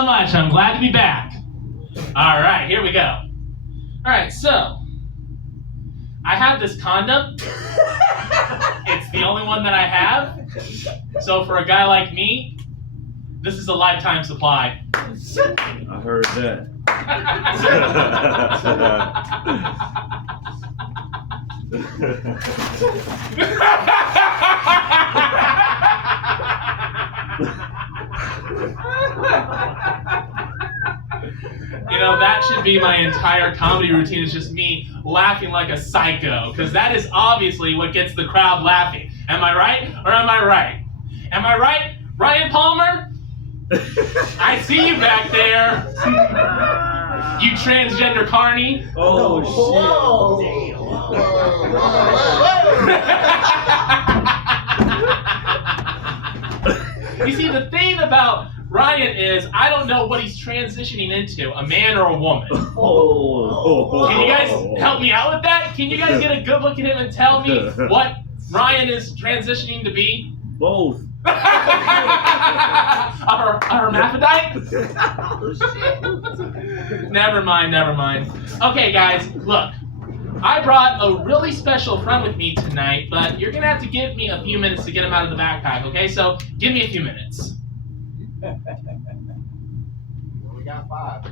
so much. I'm glad to be back. All right, here we go. All right, so I have this condom. It's the only one that I have. So for a guy like me, this is a lifetime supply. I heard that. You know, that should be my entire comedy routine, is just me laughing like a psycho, because that is obviously what gets the crowd laughing. Am I right or am I right? Am I right, Ryan Palmer? I see you back there. You transgender carny. Oh, shit. You see, the thing about Ryan is I don't know what he's transitioning into, a man or a woman. Can you guys help me out with that? Can you guys get a good look at him and tell me what Ryan is transitioning to be? Both. A hermaphrodite? Never mind. Okay, guys, look. I brought a really special friend with me tonight, but you're gonna have to give me a few minutes to get him out of the backpack, okay? So give me a few minutes. We got 5.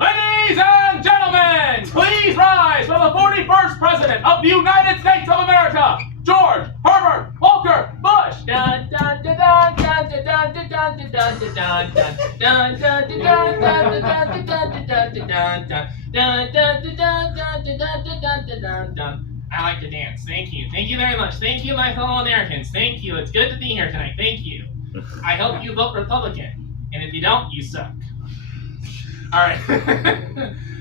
Ladies and gentlemen, please rise for the 41st President of the United States of America, George Herbert Walker Bush. Dun dun dun dun dun dun dun dun dun dun dun dun dun dun. I like to dance. Thank you. Thank you very much. Thank you, my fellow Americans. Thank you. It's good to be here tonight. Thank you. I hope you vote Republican. And if you don't, you suck. All right.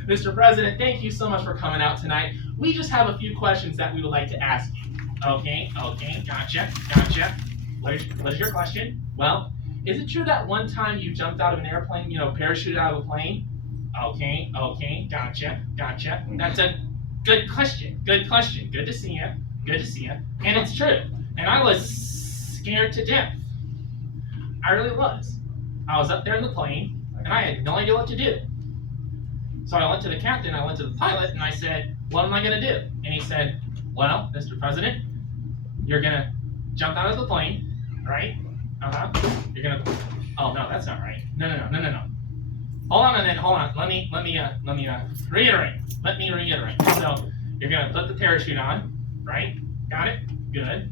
Mr. President, thank you so much for coming out tonight. We just have a few questions that we would like to ask you. Okay, gotcha. What is your question? Well, is it true that one time you jumped out of an airplane, parachuted out of a plane? Okay, gotcha. That's a good question. Good to see you. And it's true. And I was scared to death. I really was. I was up there in the plane, and I had no idea what to do. So I went to the captain, I went to the pilot, and I said, what am I going to do? And he said, well, Mr. President, you're going to jump out of the plane, right? You're going to... Oh, no, that's not right. No. Hold on a minute, Let me reiterate. So you're going to put the parachute on, right? Got it? Good.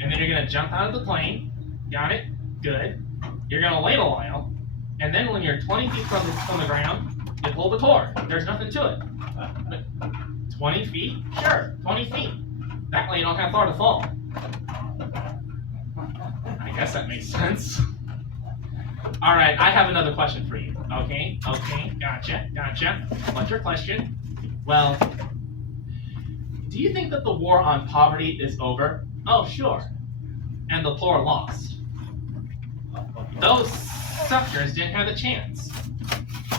And then you're going to jump out of the plane. Got it? Good. You're going to wait a while. And then when you're 20 feet from the ground, you pull the cord. There's nothing to it. 20 feet? Sure, 20 feet. That way you don't have far to fall. I guess that makes sense. All right, I have another question for you. Okay, gotcha. What's your question? Well, do you think that the war on poverty is over? Oh, sure. And the poor lost. Those suckers didn't have a chance.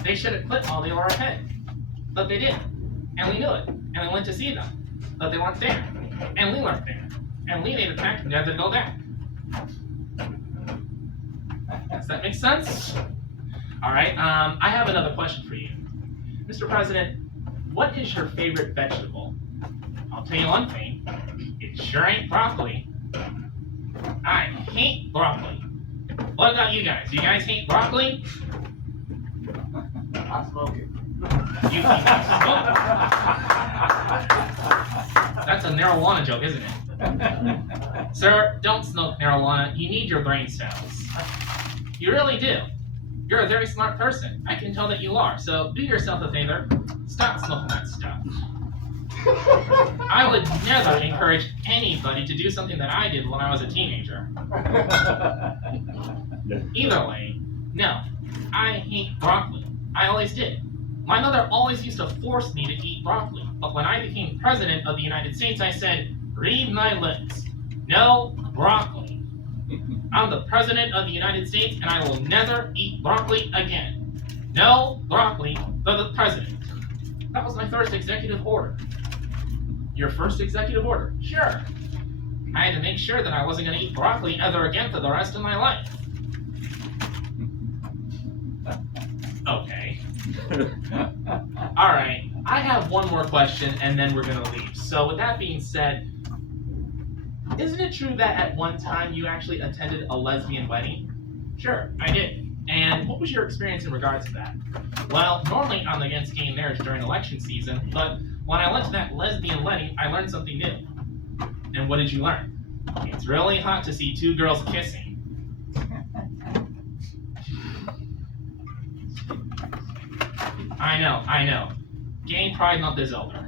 They should have quit while they were ahead. But they didn't. And we knew it. And we went to see them. But they weren't there. And we weren't there. And we made a pact never to go back. Does that make sense? All right, I have another question for you. Mr. President, what is your favorite vegetable? I'll tell you one thing. It sure ain't broccoli. I hate broccoli. What about you guys? Do you guys hate broccoli? I smoke it. You think I smoke? That's a marijuana joke, isn't it? Sir, don't smoke marijuana. You need your brain cells. You really do. You're a very smart person. I can tell that you are. So do yourself a favor. Stop smoking that stuff. I would never encourage anybody to do something that I did when I was a teenager. Either way, no. I hate broccoli. I always did. My mother always used to force me to eat broccoli. But when I became president of the United States, I said, read my lips. No broccoli. I'm the president of the United States, and I will never eat broccoli again. No broccoli for the president. That was my first executive order. Your first executive order? Sure. I had to make sure that I wasn't going to eat broccoli ever again for the rest of my life. Okay. Alright, I have one more question and then we're gonna leave. So with that being said, isn't it true that at one time you actually attended a lesbian wedding? Sure, I did. And what was your experience in regards to that? Well, normally I'm against gay marriage during election season, but when I went to that lesbian wedding, I learned something new. And what did you learn? It's really hot to see two girls kissing. I know. Gay Pride Month is over.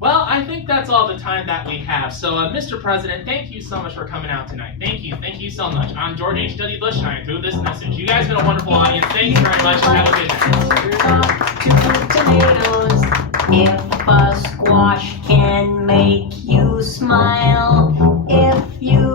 Well, I think that's all the time that we have. So, Mr. President, thank you so much for coming out tonight. Thank you so much. I'm George H.W. Bush, and I approve this message. You guys have been a wonderful audience. Thank you very much. Have a good night. Talk to tomatoes. If a squash can make you smile, if you